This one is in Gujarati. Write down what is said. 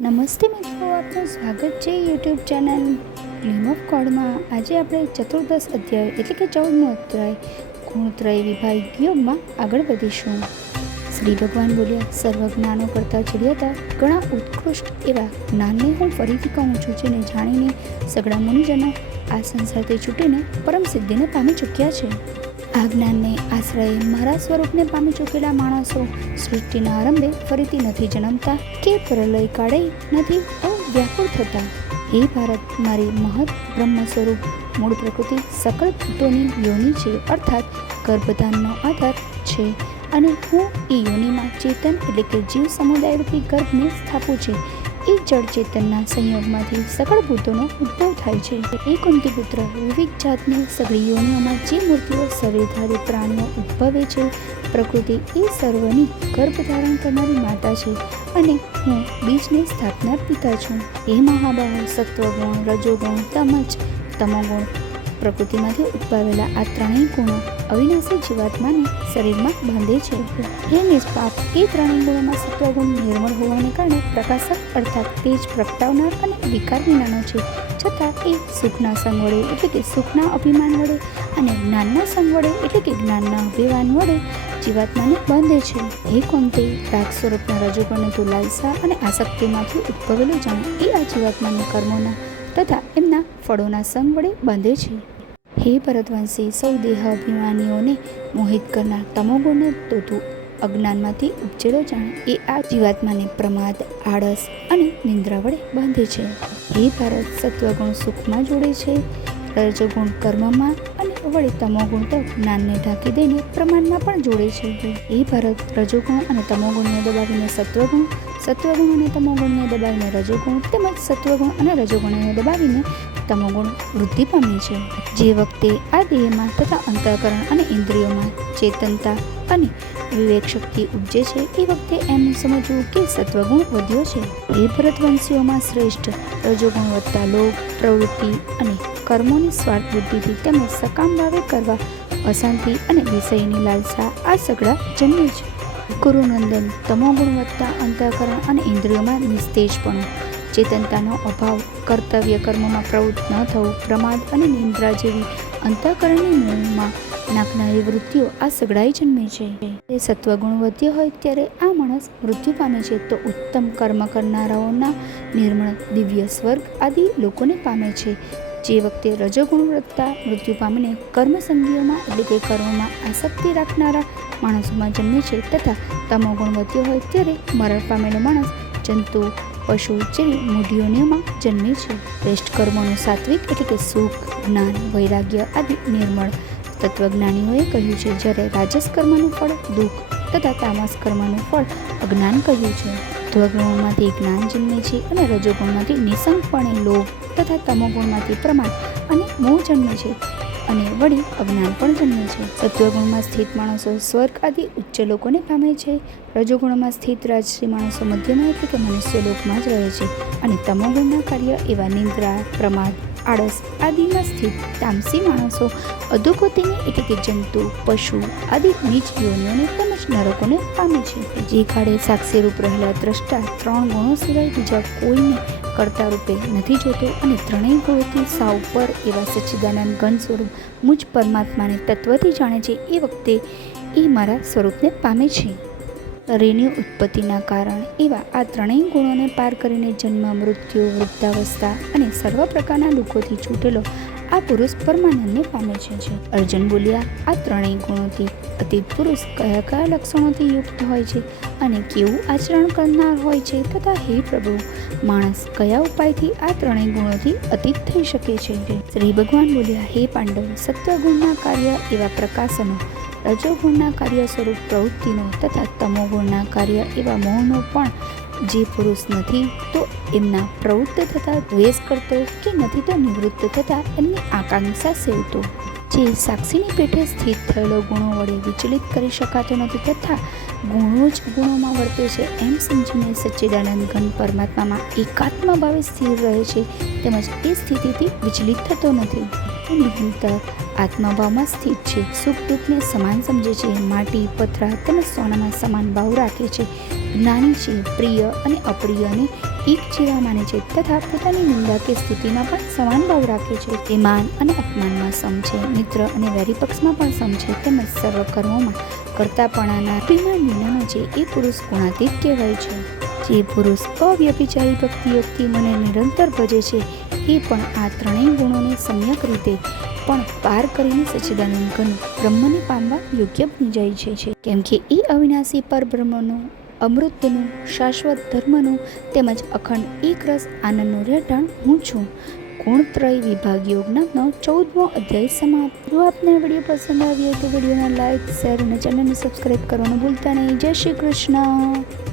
નમસ્તે મિત્રો, આપનું સ્વાગત છે યુટ્યુબ ચેનલ ગ્લીમ ઓફ ગોડમાં। આજે આપણે ચતુર્દશ અધ્યાય એટલે કે 14મો અધ્યાય ગુણત્રય વિભાગ યોગમાં આગળ વધીશું। શ્રી ભગવાન બોલ્યા, સર્વ જ્ઞાનો કરતાં ચડિયાતા ઘણા ઉત્કૃષ્ટ એવા જ્ઞાનને હું ફરીથી કહું છું, જેને જાણીને સઘળા મુનિજનો આ સંસારથી છૂટીને પરમ સિદ્ધિને પામી ચૂક્યા છે। આ જ્ઞાનને આશ્રયે મારા સ્વરૂપને પામી ચૂકેલા માણસો સૃષ્ટિના આરંભે ફરીથી નથી જન્મતા કે પ્રલય કાળે નથી વ્યાકુળ થતા। હે ભારત, મારી મહત બ્રહ્મ સ્વરૂપ મૂળ પ્રકૃતિ સકળ ભૂતોની યોનિ છે, અર્થાત ગર્ભધાનનો આધાર છે, અને હું એ યોનિમાં ચેતન એટલે કે જીવ સમુદાય રૂપી ગર્ભને સ્થાપું છે। એ જળ ચેતનના સંયોગમાંથી સકળ ભૂતોનો ઉદ્ભવ થાય છે। એ કુંતી પુત્ર, વિવિધ જાતની સઘળી યોનિઓમાં જે મૂર્તિઓ શરીરધારી પ્રાણીઓ ઉદ્ભવે છે, પ્રકૃતિ એ સર્વની ગર્ભ ધારણ કરનારી માતા છે, અને હું બીજને સ્થાપનાર પિતા છું। એ મહાબાહો, સત્વગુણ, રજોગુણ તેમજ તમોગુણ પ્રકૃતિમાંથી ઉદ્ભવેલા આ ત્રણેય ગુણો અવિનાશી જીવાત્માને શરીરમાં બાંધે છે। હે નિષ્પાપ, એ ત્રણેય ગુણોમાં સત્વગુણ નિર્મળ હોવાને કારણે પ્રકાશક અર્થાત તેજ પ્રગટાવનાર અને વિકાર વિનાનો છે, છતાં એ સુખના સંગ વડે એટલે કે સુખના અભિમાન વડે અને જ્ઞાનના સંગ વડે એટલે કે જ્ઞાનના અભિમાન વડે જીવાત્માને બાંધે છે। હે કુંતી, રાગ સ્વરૂપના રજોગુણને તું લાલસા અને આસક્તિમાંથી ઉદ્ભવેલું જાણ એ આ જીવાત્માને કર્મોના તથા એમના ફળોના સંગ વડે બાંધે છે। હે ભરતવંશી, સૌ દેહ અભિમાનીઓને મોહિત કરનાર તમોગુણને તો તું અજ્ઞાનમાંથી ઉપજેલો જાણ એ આ જીવાત્માને પ્રમાદ, આળસ અને નિંદ્રા વડે બાંધે છે। હે ભારત, સત્વગુણ સુખમાં જોડે છે, રજોગુણ કર્મમાં અને વળી તમોગુણ તો જ્ઞાનને ઢાંકી દઈને પ્રમાણમાં પણ જોડે છે। હે ભારત, રજોગુણ અને તમોગુણને દબાવીને સત્વગુણ, સત્વગુણ અને તમોગુણને દબાવીને રજોગુણ તેમજ સત્વગુણ અને રજોગુણને દબાવીને તમોગુણ વૃદ્ધિ પામે છે। જે વખતે આ દેહમાં તથા અંતઃકરણ અને ઇન્દ્રિયોમાં ચેતનતા અને વિવેક શક્તિ ઉપજે છે, એ વખતે એમ સમજવું કે સત્વગુણ વધ્યો છે। એ ભરતવંશીઓમાં શ્રેષ્ઠ રજોગુણ વધતા લોભ, પ્રવૃત્તિ અને કર્મોની સ્વાર્થ બુદ્ધિથી તેમજ સકામ ભાવે કરવા અશાંતિ અને વિષયની લાલસા આ સઘળા જન્મે છે। કુરુનંદન, તમોગુણ વધતા અંતઃકરણ અને ઇન્દ્રિયોમાં નિસ્તેજપણું, ચેતનતાનો અભાવ, કર્તવ્ય કર્મોમાં પ્રવૃત્ત ન થવું, પ્રમાદ અને નિંદ્રા જેવી અંતઃકરણની મૂળમાં નાખનારી વૃત્તિઓ આ સઘળાઈ જન્મે છે। તે સત્વગુણ વધ્યો હોય ત્યારે આ માણસ મૃત્યુ પામે છે, તો ઉત્તમ કર્મ કરનારાઓના નિર્મળ દિવ્ય સ્વર્ગ આદિ લોકોને પામે છે। જે વખતે રજોગુણ વધતા મૃત્યુ પામીને કર્મસંગીઓમાં એટલે કે કર્મમાં આસક્તિ રાખનારા માણસોમાં જન્મે છે, તથા તમોગુણ વધ્યો હોય ત્યારે મરણ પામેલો માણસ જંતુ, પશુ જેવી મૂઢયોનીઓમાં જન્મે છે। શ્રેષ્ઠ કર્મોનું સાત્વિક એટલે કે સુખ, જ્ઞાન, વૈરાગ્ય આદિ નિર્મળ તત્વજ્ઞાનીઓએ કહ્યું છે, જ્યારે રાજસ કર્મનું ફળ દુઃખ તથા તામસ કર્મનું ફળ અજ્ઞાન કહ્યું છે। સત્વગુણમાંથી જ્ઞાન જન્મે છે અને રજોગુણમાંથી નિસંગપણે લોભ તથા તમોગુણમાંથી પ્રમાદ અને મોહ જન્મે છે અને વળી અજ્ઞાન પણ જન્મે છે। સત્વગુણમાં સ્થિત માણસો સ્વર્ગ આદિ ઉચ્ચ લોકોને પામે છે, રજોગુણમાં સ્થિત રાજશ્રી માણસો મધ્યમાં એટલે કે મનુષ્ય લોકમાં જ રહે છે, અને તમોગુણના કાર્ય એવા નિંદ્રા, પ્રમાદ, આળસ આદિમાં સ્થિત તામસી માણસો અધોગતિને એટલે કે જંતુ, પશુ આદિ નીચ યોનિઓને તેમજ નરકોને પામે છે। જે કાળે સાક્ષીરૂપ રહેલા દ્રષ્ટા ત્રણ ગુણો સિવાય બીજા કોઈને કર્તા રૂપે નથી જોતો અને ત્રણેય ગુણોથી સાવ પર એવા સચ્ચિદાનંદ ઘન સ્વરૂપ મુજ પરમાત્માને તત્વથી જાણે છે, એ વખતે એ મારા સ્વરૂપને પામે છે। શરીરની ઉત્પત્તિના કારણ એવા આ ત્રણેય ગુણોને પાર કરીને જન્મ, મૃત્યુ, વૃદ્ધાવસ્થા અને સર્વ પ્રકારના દુઃખોથી છૂટેલો આ પુરુષ પરમાનંદને પામે છે। અર્જુન બોલ્યા, આ ત્રણેય ગુણોથી અતીત પુરુષ કયા કયા લક્ષણોથી યુક્ત હોય છે અને કેવું આચરણ કરનાર હોય છે, તથા હે પ્રભુ, માણસ કયા ઉપાયથી આ ત્રણેય ગુણોથી અતીત થઈ શકે છે? શ્રી ભગવાન બોલ્યા, હે પાંડવ, સત્વગુણના કાર્ય એવા પ્રકાશનો, રજોગુણના કાર્ય સ્વરૂપ પ્રવૃત્તિનો તથા તમોગુણના કાર્ય એવા મોહનો પણ જે પુરુષ નથી તો એમના પ્રવૃત્ત થતા દ્વેષ કરતો કે નથી તો નિવૃત્ત થતા એમની આકાંક્ષા સેવતો, જે સાક્ષીની પેઠે સ્થિત થયેલો ગુણો વડે વિચલિત કરી શકાતો નથી તથા ગુણો જ ગુણોમાં વર્તે છે, એમ સમજીને સચ્ચિદાનંદ ઘન પરમાત્મામાં એકાત્મ ભાવે સ્થિર રહે છે, તેમજ એ સ્થિતિથી વિચલિત થતો નથી। નિરંતર આત્મભાવમાં સ્થિત છે. સુખ દુઃખને સમાન સમજે છે. માટી, પથરા તેમજ સોનામાં સમાન ભાવ રાખે છે. જ્ઞાની છે. પ્રિય અને અપ્રિયને એક જેવા માને છે તથા પોતાની નિંદા કે સ્તુતિમાં પણ સમાન ભાવ રાખે છે. તે માન અને અપમાનમાં સમ છે. મિત્ર અને વેરી પક્ષમાં પણ સમ છે. તેમજ સર્વ કર્મોમાં કર્તાપણાના અભિમાન વિનાનો છે. એ પુરુષ ગુણાતીત કહેવાય છે. જે પુરુષ અવ્યભિચારી ભક્તિ યોગથી મને નિરંતર ભજે છે એ પણ આ ત્રણેય ગુણોને સમ્યક રીતે પણ પાર કરીને સચ્ચિદાનંદ ઘન બ્રહ્મને પામવા યોગ્ય બની જાય છે. કેમ કે એ અવિનાશી પરબ્રહ્મનું, અમૃતનું, શાશ્વત ધર્મનું તેમજ અખંડ એક રસ આનંદનું રહેઠાણ હું છું. ગુણત્રય વિભાગ યોગ નામનો 14મો અધ્યાય સમાપ્ત. જો આપને વિડીયો પસંદ આવ્યો તો વિડીયોને લાઇક, શેર અને ચેનલને સબસ્ક્રાઈબ કરવાનું ભૂલતા નહીં. જય શ્રી કૃષ્ણ.